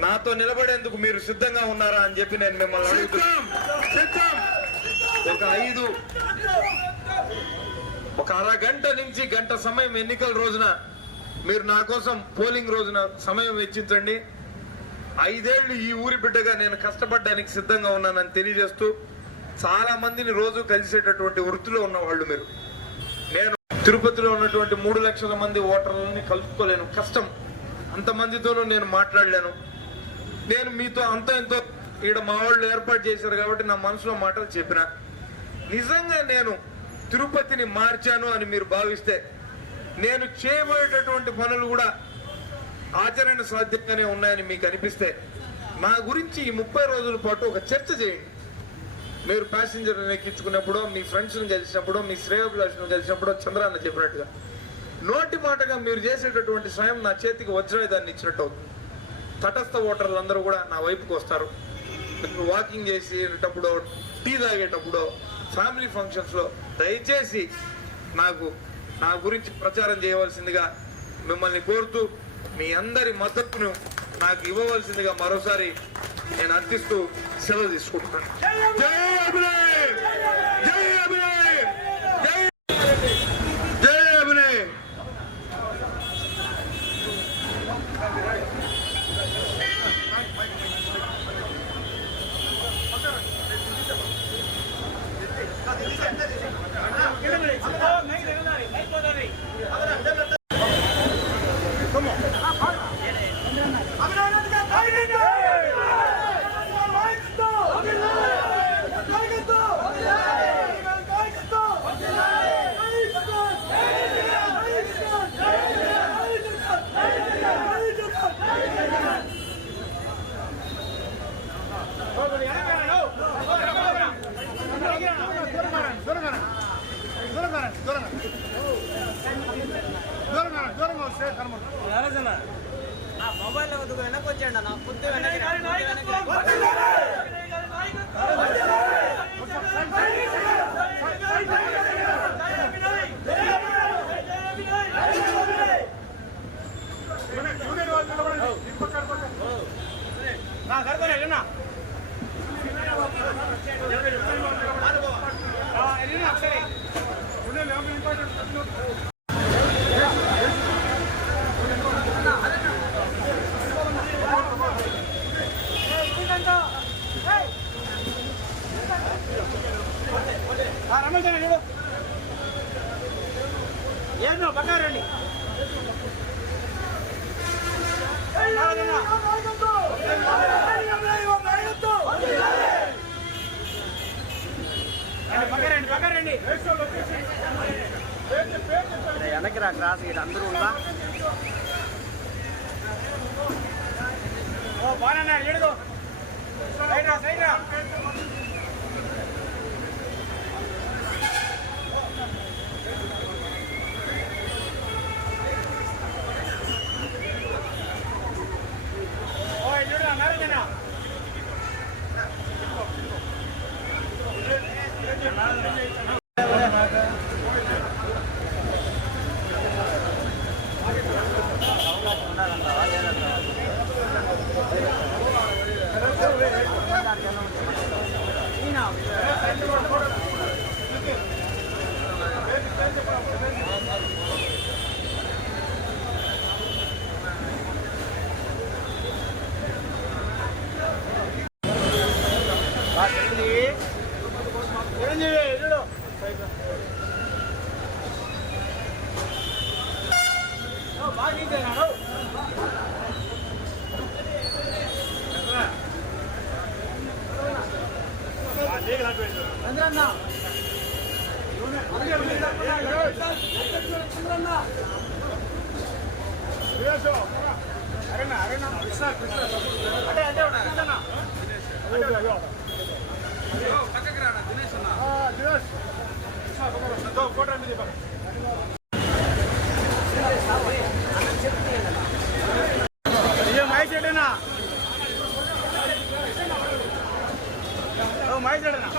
నాతో నిలబడేందుకు మీరు సిద్ధంగా ఉన్నారా అని చెప్పి నేను మిమ్మల్ని అడుగుతున్నాను. ఒక అరగంట నుంచి గంట సమయం ఎన్నికల రోజున మీరు నా కోసం పోలింగ్ రోజున సమయం వెచ్చించండి. 5 ఏళ్లు ఈ ఊరి బిడ్డగా నేను కష్టపడడానికి సిద్ధంగా ఉన్నానని తెలియజేస్తూ, చాలా మందిని రోజు కలిసేటటువంటి వృత్తిలో ఉన్న వాళ్ళు మీరు. నేను తిరుపతిలో ఉన్నటువంటి 3 లక్షల మంది ఓటర్లని కలుపుకోలేను, కష్టం. అంతమందితోనూ నేను మాట్లాడలేను. నేను మీతో అంత ఎంతో ఇక్కడ మా వాళ్ళు ఏర్పాటు చేశారు కాబట్టి నా మనసులో మాటలు చెప్పిన. నిజంగా నేను తిరుపతిని మార్చాను అని మీరు భావిస్తే, నేను చేయబోయేటటువంటి పనులు కూడా ఆచరణ సాధ్యంగానే ఉన్నాయని మీకు అనిపిస్తే, నా గురించి ఈ 30 రోజుల పాటు ఒక చర్చ చేయండి. మీరు ప్యాసింజర్ని ఎక్కించుకున్నప్పుడు, మీ ఫ్రెండ్స్ని కలిసినప్పుడు, మీ శ్రేయోభిలాషులను కలిసినప్పుడు, చంద్రాన్న చెప్పినట్టుగా నోటి మాటగా మీరు చేసేటటువంటి స్వయం నా చేతికి వజ్రాయుధాన్ని ఇచ్చినట్టు అవుతుంది. తటస్థ ఓటర్లు అందరూ కూడా నా వైపుకి వస్తారు. వాకింగ్ చేసేటప్పుడు, టీ తాగేటప్పుడు, ఫ్యామిలీ ఫంక్షన్స్లో దయచేసి నాకు నా గురించి ప్రచారం చేయవలసిందిగా మిమ్మల్ని కోరుతూ, మీ అందరి మద్దతును నాకు ఇవ్వవలసిందిగా మరోసారి నేను అర్థిస్తూ సెలవు తీసుకుంటున్నాను. జై అభినయ్! జై అభినయ్! జై అభినయ్! మొబైల్ వెనక్కి వచ్చాడు నా పుట్టి వెనక్కి ఏంటో బకారండి. రా క్రాస్ ఇక్కడ అందరూ ఉందా ఓ బాగా ఏడుదో సైడ్ రా ఓ చూడరా నారాయణ చిరంజీవి చూడు బాగా తీసేనాడు చంద్రన్న అరేనా అరేనా కృష్ణ అంటే అంటే కృష్ణ పక్కకి రాడా దినేష్ అన్న దినేష్ ఫోటో మీద మహేష్ రెడ్డినా మహేష్ రెడ్డినా